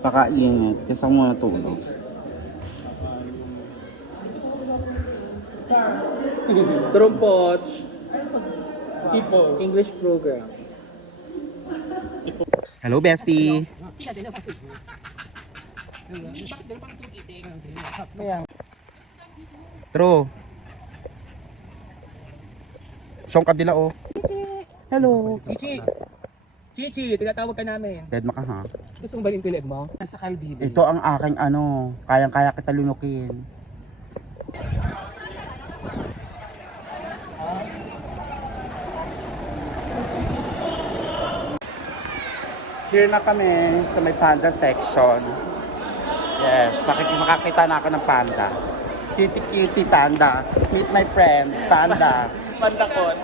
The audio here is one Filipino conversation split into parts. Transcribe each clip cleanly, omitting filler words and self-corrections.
Pakainit. Kasi ako muna tulog. Trumpot. English program. Hello, bestie. True. Siyong kadila, oh. Hello. Chichi, tinatawag ka namin. Dead maka, ha? Gusto mong balhin tulig mo? Nasa Calbibi. Ito ang aking ano, kayang-kaya kita lunukin. Here na kami sa may panda section. Yes, makakita na ako ng panda. Cutie panda. Meet my friend, panda. Panda ko.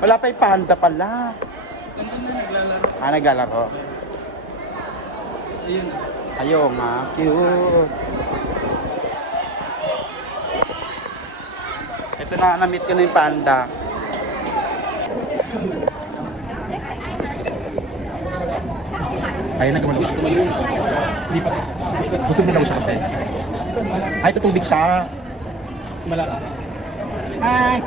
Wala pa yung panda pala. Naglalaro. Ayun nga, cute. Ito na, na-meet ko na yung panda. Ayun na, gumawa. Hindi pa. Gusto mo daw siya kasi. Ay, tutubig siya. Malaka. Ay!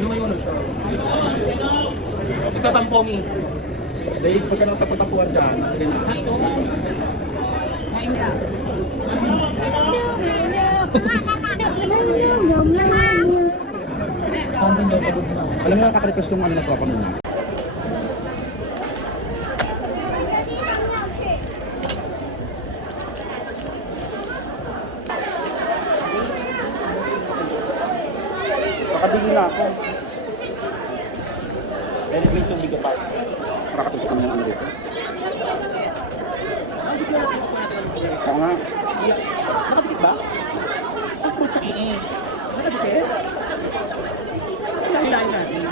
Lumayo siya. Ikaw tampongi. Dave, pagka nang tapot-tapuan dyan, sige na. Alam mo na kakarequest yung ano na tropa mo. Nakabili na ako. Pwede ba yung tubig pa? Nakakatusok kami ng ano dito. Oo nga. Nakadikit ba? Nakadikit? Hilahin natin.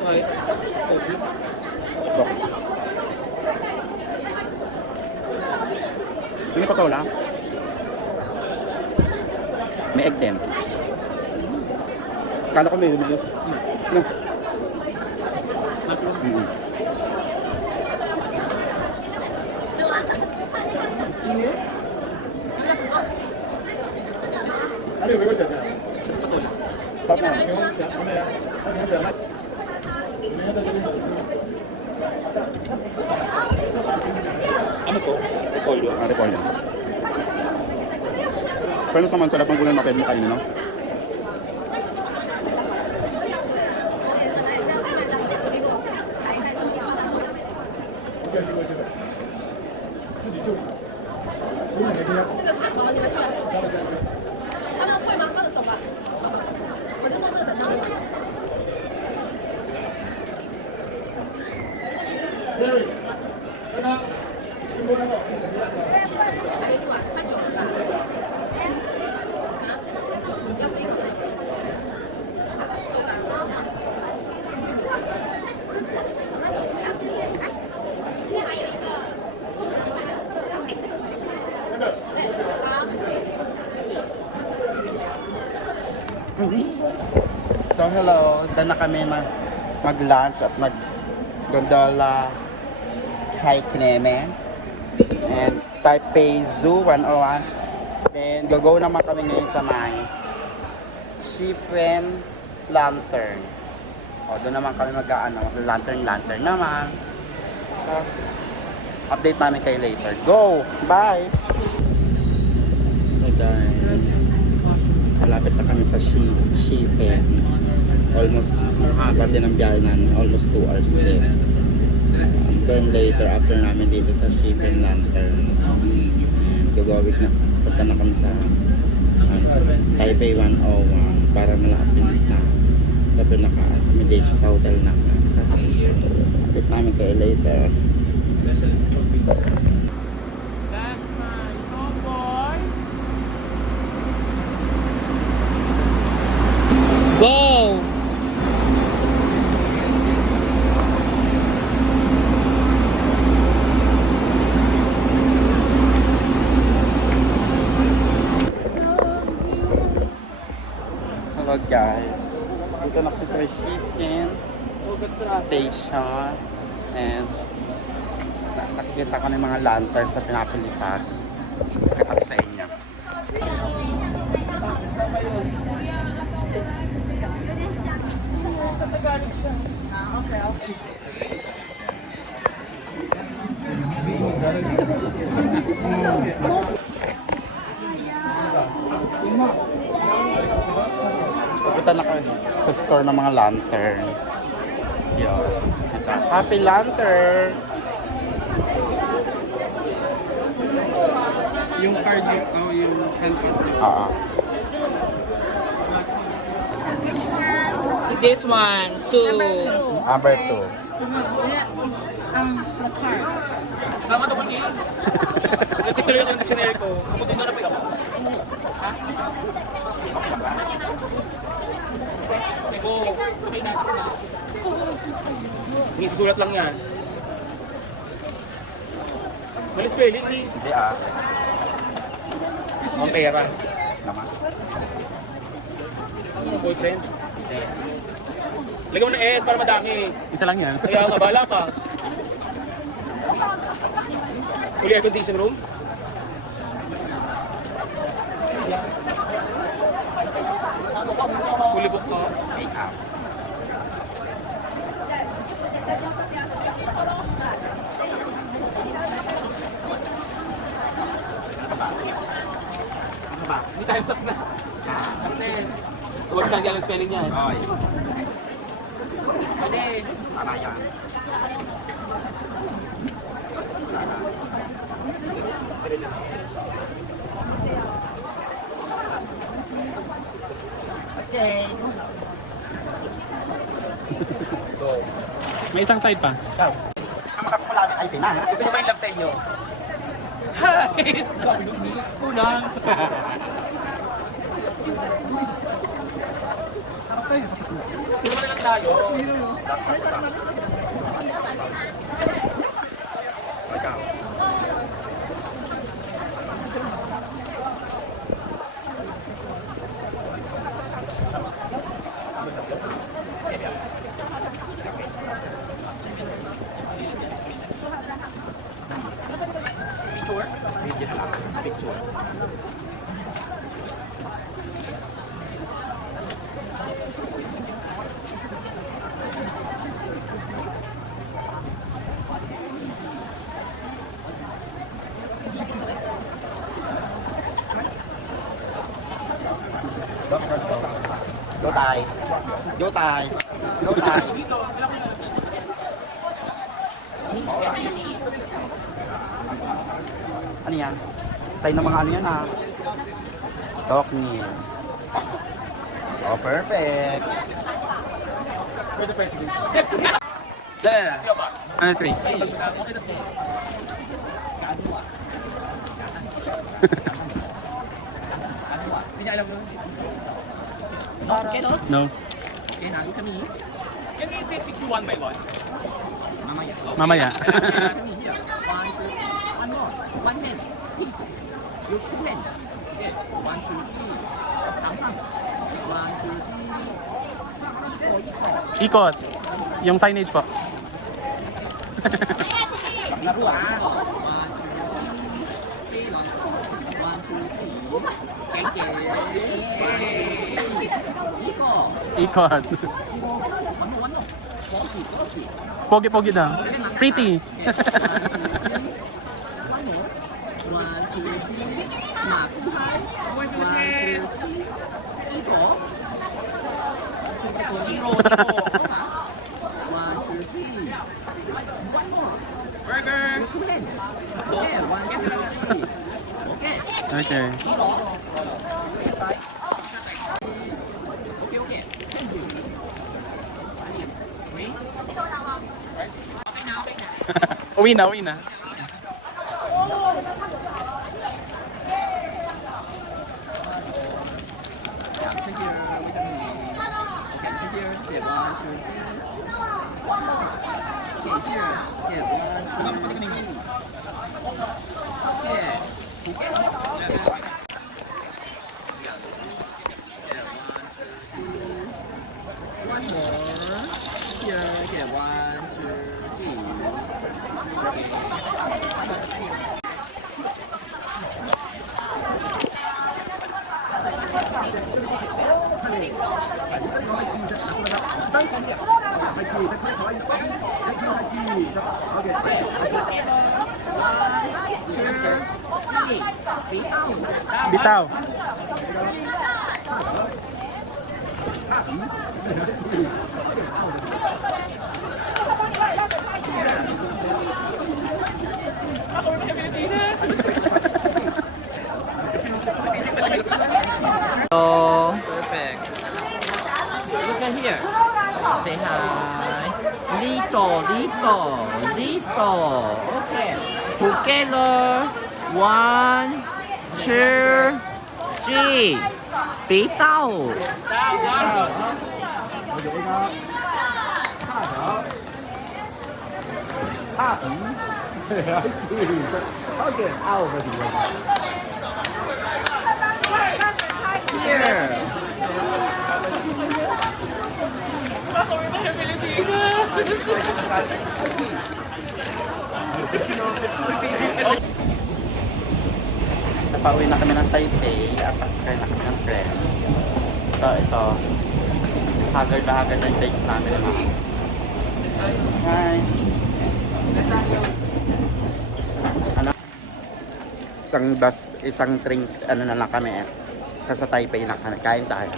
Okay. Ito. Ano pa wala? May egg din. Kala ko may lumayos. No. Ano yung siya? Top na. Ano to? Repolyo. Repolyo. Pero sa man, sarap ng gulay na pwede mo kainin, no? So hello, dahil na kami mag-lunch at mag-gondola Sky Kineme and Taipei Zoo 101. Then go naman kami ngayon sa may Shipen Lantern. O doon naman kami lantern naman. So update namin kayo later. Go! Bye! Hey guys, malapit na kami sa Shipen. Almost mahaba din ang biyahe namin, almost 2 hours din. And then later, after namin dito sa Shipen Lantern, gagawin na, punta na kami sa Taipei 101 para malapit na sa pinaka-accommodation sa hotel namin. So, update namin kayo later. Go! our shipping station. And nakikita ko ng mga lanterns na pinapilipat. Pakita ko sa inyo. Pupunta na kayo sa store ng mga lantern. Yun. Ito. Happy Lantern! Yung card yung, yung handpass yun. Oo. This one, two. Number 2. Tama to, Bungi. Nag-check tuloy ako ng dictionary ko. Kamutin mo na po ako. Ha? Nego, kumay natin na. Hindi, susulat lang yan. Mali spelling ni. Hindi Ang pera. Naman. Boyfriend. Lagyan mo na S para madami. Isa lang yan. Kaya nga, bahala ka. Fully air condition room? Fully booked ka? Make up. Ano ba? Hindi tayo sak na. Success. Huwag saan ang spelling niya. Okay. Pwede. Tama yan. Okay. May isang side pa. Ang makakulami ay sina. Gusto mo ba yung love sa inyo? Hi! Unang. Hindi ba lang tayo? Ikaw. Picture? Video na lang. Picture. Go tay. Go tay. Go tay. Ano yan? Sign ng mga ano yan ah. Talk me. Oh, perfect. Where's the president? There. Ano, 3? Hindi niya alam nun. Okay, no? No. Okay, nalo kami. Can we take picture one by one? Mamaya. Kami here. One more. One man. Please. You two men. Okay. 1, 2, 3. Tama. 1, 2, 3. Ikot. Yung signage po. Laro ah. 1, 2, 3. 1, 2, 3. Okay. Iko. Ikot. One more. Pogi. Pogi-pogi daw. Pretty. One more. 1, 2, 3. Makuhay. 1, 2, 3. Iko. Hero. 1, 2, 3. One more. Burger. Okay. 1, 2, 3. Okay. Okay. Hero. Okay. Wait. Okay na. Uwi na. One more. Bitaw. Oh, perfect. Look at here. Say hi. Lito. Okay. Together. 1, 2, 3. Bitaw. Here. Napauwi na kami ng Taipei at sakay na kami ng friend. So ito, haggard na yung dates namin naman. Hi! Ano? Isang trains, ano na lang kami sa Taipei na kami, kain tayo.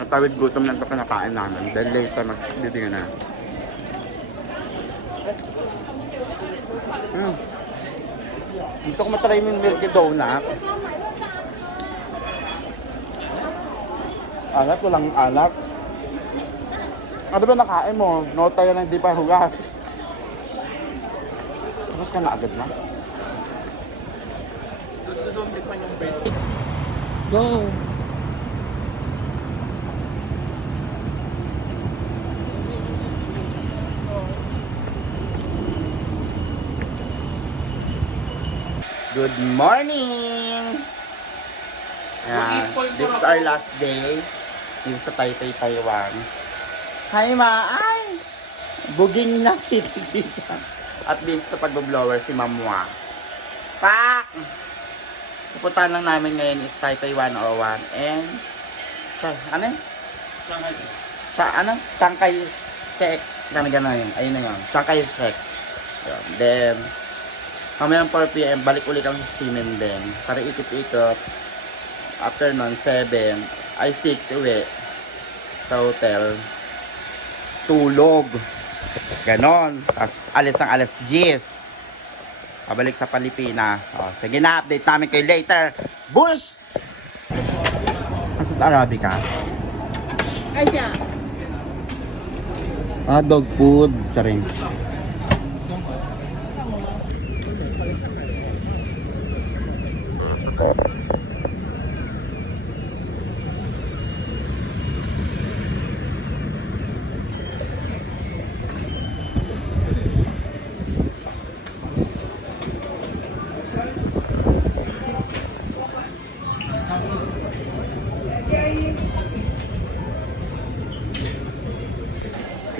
Natawid gutom lang ito kinakain namin dahil later magbibigyan na. Gusto ko matry yung milky donut. Alat, walang alat. Ano ba nakain mo? Nota yan na hindi pa hugas. Hugas ka na agad na. Go. Good morning! This is our last day dito sa Taipei, Taiwan. Hi, Ma! Ay! Buging na kita. At busy sa pag-blower si Mamwa. Pak! Pupuntahan lang namin ngayon is Taipei 101 and Chiang Kai-shek. Gano'n yun. Ayun na yun. Chiang Kai-shek. Then, mamayang 4 PM, balik ulit kami sa Ximending para ikot-ikot. After nun, 6 uwi sa hotel. Tulog. Ganon. Tapos alis ang alas 10. Pabalik sa Pilipinas. O, sige na, update namin kayo later. Bush! Masat Arabica? Dog food. Charing.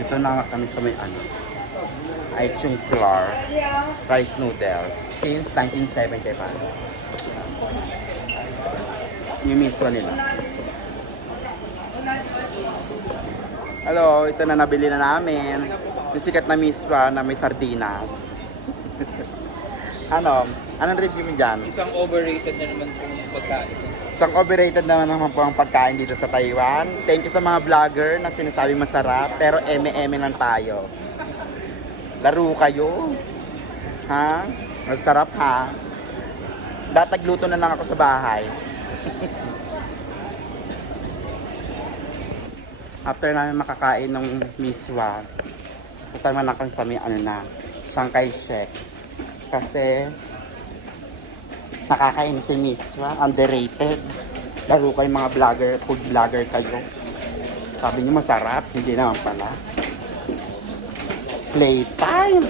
Ito na nga kami sa may Ai Chung Flour rice noodles since 1975. Yung miswa nila. Hello, ito na nabili na namin. Yung sikat na miswa na may sardinas. Anong review mo dyan? Isang overrated na naman po ng pagkain. Isang overrated naman po ang pagkain dito sa Taiwan. Thank you sa mga vlogger na sinasabi masarap, pero eme-eme lang tayo. Laro kayo. Ha? Masarap ha? Datagluto na lang ako sa bahay. After namin makakain ng miswa, punta naman ako sa may Chiang Kai-shek. Kasi nakakain si miswa, underrated. Laro kayo mga vlogger, food vlogger kayo. Sabi niyo masarap, hindi naman pala. Playtime!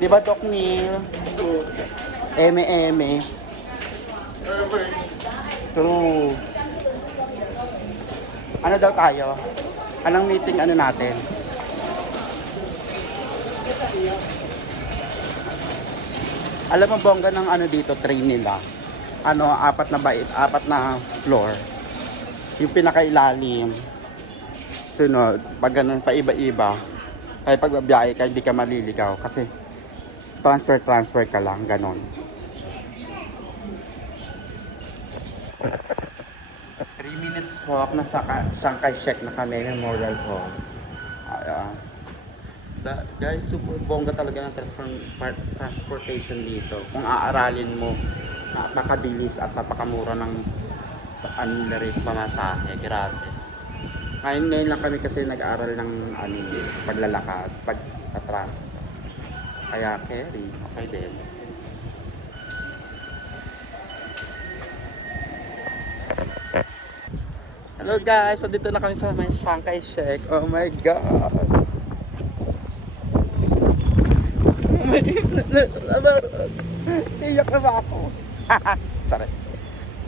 Di ba, Doc Neil? Eme-eme. True. Ano daw tayo? Anong meeting natin? Alam mo bongga ng dito, train nila. Apat na floor. Yung pinakailalim. Sunod, pag ganun pa iba-iba, kaya pag babiyahe ka, hindi ka maliligaw kasi transfer ka lang, ganun. 3 minutes walk na sa Shanghai Shek na kami, Memorial Hall. Ayan. Guys, super bongga talaga ng transportation dito. Kung aaralin mo, napakabilis at napakamura ng pamasahe. Grabe. Ngayon lang kami kasi nag-aaral ng paglalakad, pag-transfer. Kaya carry, okay din. Hello guys, so dito na kami sa may Shanghai Shek. Oh my God! Iyak na ba ako? Sorry.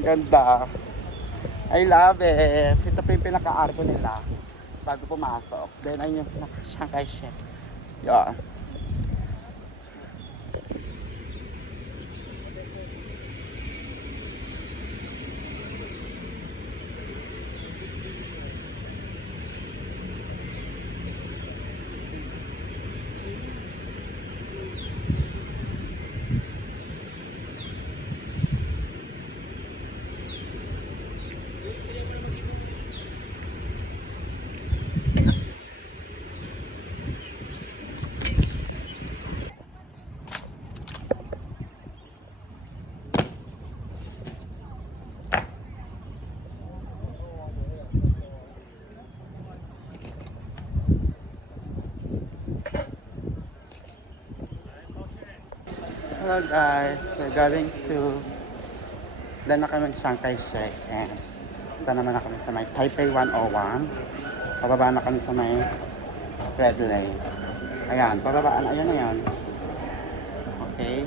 Ganda. I love it. Ito pa yung pinaka-arko nila bago pumasok. Then ayun yung pinaka-Shanghai Shek. Yan. Hello guys, we're going to daan na kami ng Shanghai Shek and ito naman na kami sa may Taipei 101. Pababa na kami sa may Red Lane. Ayan, pababaan, ayan na yan. Okay.